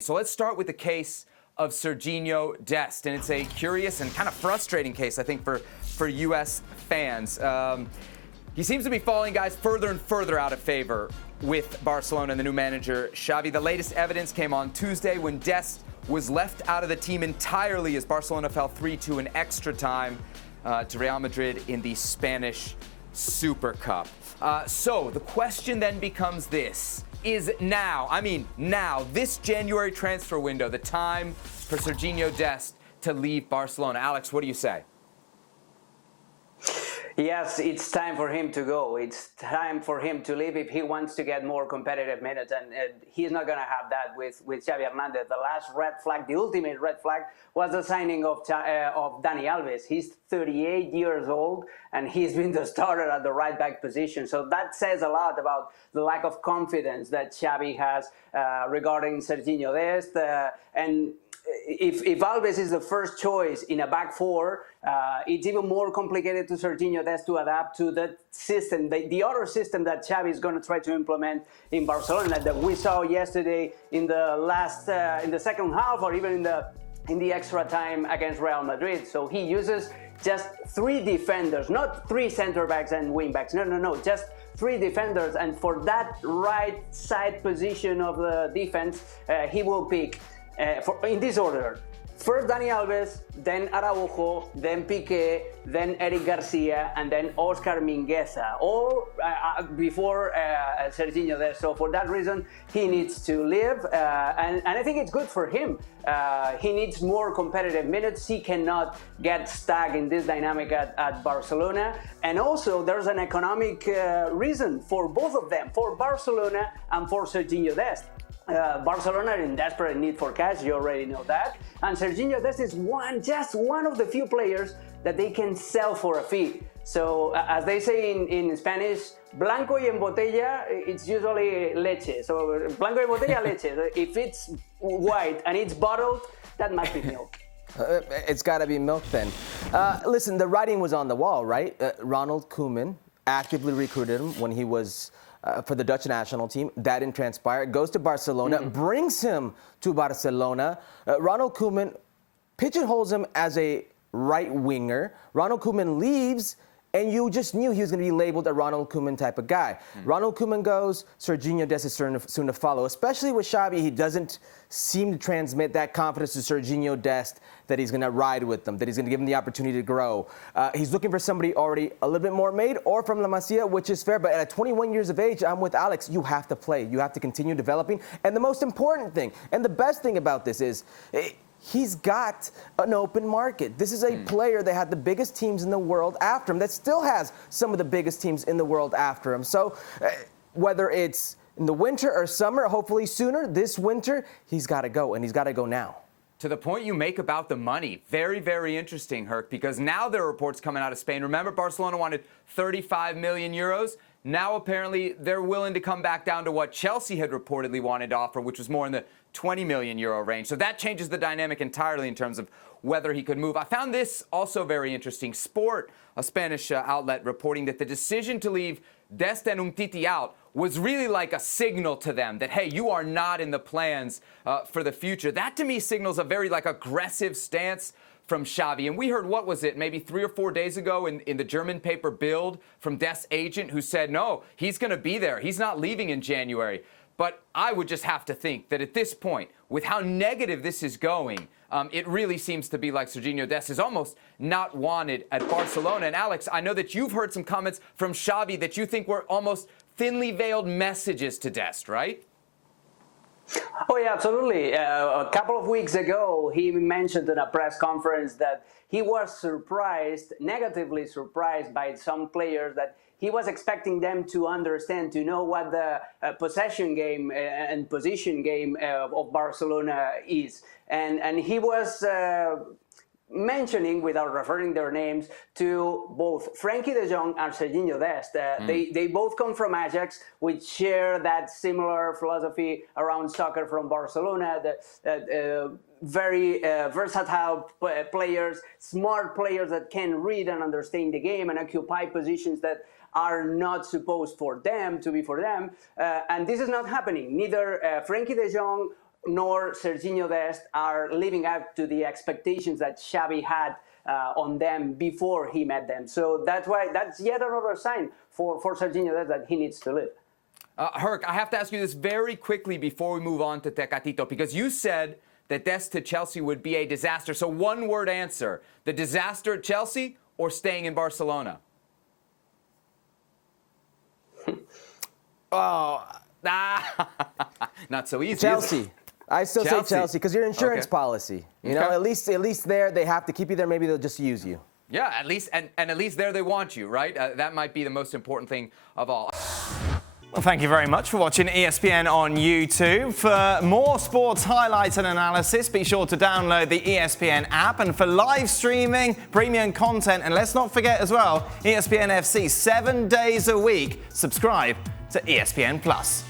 So let's start with the case of Sergino Dest, and it's a curious and kind of frustrating case, I think, for U.S. fans. He seems to be falling, guys, further and further out of favor with Barcelona and the new manager, Xavi. The latest evidence came on Tuesday when Dest was left out of the team entirely as Barcelona fell 3-2 in extra time to Real Madrid in the Spanish Super Cup. So the question then becomes this. Is now, this January transfer window, the time for Sergino Dest to leave Barcelona? Alex, what do you say? Yes, it's time for him to go. It's time for him to leave if he wants to get more competitive minutes, and he's not going to have that with Xavi Hernandez. The last red flag, the ultimate red flag, was the signing of Dani Alves. He's 38 years old, and he's been the starter at the right back position. So that says a lot about the lack of confidence that Xavi has regarding Sergino Dest. And if Alves is the first choice in a back four, it's even more complicated to Sergino Dest to adapt to that system, the other system that Xavi is going to try to implement in Barcelona that we saw yesterday in the second half, or even in the extra time against Real Madrid. So he uses just 3 defenders, not 3 center backs and wing backs. No, just 3 defenders. And for that right side position of the defense, he will pick in this order: first Dani Alves, then Araujo, then Piqué, then Eric Garcia, and then Oscar Mingueza, all before Sergino Dest. So for that reason, he needs to leave, and I think it's good for him. He needs more competitive minutes. He cannot get stuck in this dynamic at Barcelona. And also, there's an economic reason for both of them, for Barcelona and for Sergino Dest. Barcelona are in desperate need for cash, you already know that. And Sergino Dest is just one of the few players that they can sell for a fee. So as they say in Spanish, blanco y en botella, it's usually leche. So blanco y botella, leche. If it's white and it's bottled, that must be milk. It's got to be milk then. Listen, the writing was on the wall, right? Ronald Koeman actively recruited him when he was for the Dutch national team. That didn't transpire. Goes to Barcelona, brings him to Barcelona. Ronald Koeman pigeonholes him as a right winger. Ronald Koeman leaves, and you just knew he was going to be labeled a Ronald Koeman type of guy. Ronald Koeman goes, Sergino Dest is soon to follow. Especially with Xavi, he doesn't seem to transmit that confidence to Sergino Dest that he's going to ride with them, that he's going to give him the opportunity to grow. He's looking for somebody already a little bit more made, or from La Masia, which is fair. But at 21 years of age, I'm with Alex. You have to play. You have to continue developing. And the most important thing, and the best thing about this is, he's got an open market. This is a player that had the biggest teams in the world after him, that still has some of the biggest teams in the world after him. So whether it's in the winter or summer, hopefully sooner, this winter, he's got to go, and he's got to go now. To the point you make about the money, very, very interesting, Herc, because now there are reports coming out of Spain. Remember, Barcelona wanted 35 million euros. Now, apparently, they're willing to come back down to what Chelsea had reportedly wanted to offer, which was more in the 20 million euro range. So that changes the dynamic entirely in terms of whether he could move. I found this also very interesting. Sport, a Spanish outlet, reporting that the decision to leave Dest and Umtiti out was really like a signal to them that, hey, you are not in the plans for the future. That, to me, signals a very aggressive stance from Xavi. And we heard, what was it, maybe 3 or 4 days ago in the German paper Bild from Dest's agent, who said, no, he's going to be there. He's not leaving in January. But I would just have to think that at this point, with how negative this is going, it really seems to be like Sergino Dest is almost not wanted at Barcelona. And Alex, I know that you've heard some comments from Xavi that you think were almost thinly veiled messages to Dest, right? Oh, yeah, absolutely. A couple of weeks ago, he mentioned in a press conference that he was surprised, negatively surprised by some players, that he was expecting them to understand, to know what the possession game and position game of Barcelona is. And he was mentioning, without referring their names, to both Frenkie de Jong and Sergino Dest. They both come from Ajax, which share that similar philosophy around soccer from Barcelona, that very versatile players, smart players that can read and understand the game and occupy positions that are not supposed for them to be for them. And this is not happening. Neither Frenkie de Jong nor Sergino Dest are living up to the expectations that Xavi had on them before he met them. So that's yet another sign for Sergino Dest that he needs to leave. Herc, I have to ask you this very quickly before we move on to Tecatito, because you said that Dest to Chelsea would be a disaster. So one-word answer, the disaster at Chelsea or staying in Barcelona? Oh, not so easy. Chelsea. I still say Chelsea because your insurance policy. You know, at least there they have to keep you there. Maybe they'll just use you. Yeah, at least and at least there they want you, right? That might be the most important thing of all. Well, thank you very much for watching ESPN on YouTube. For more sports highlights and analysis, be sure to download the ESPN app. And for live streaming, premium content, and let's not forget as well, ESPN FC 7 days a week. Subscribe to ESPN Plus.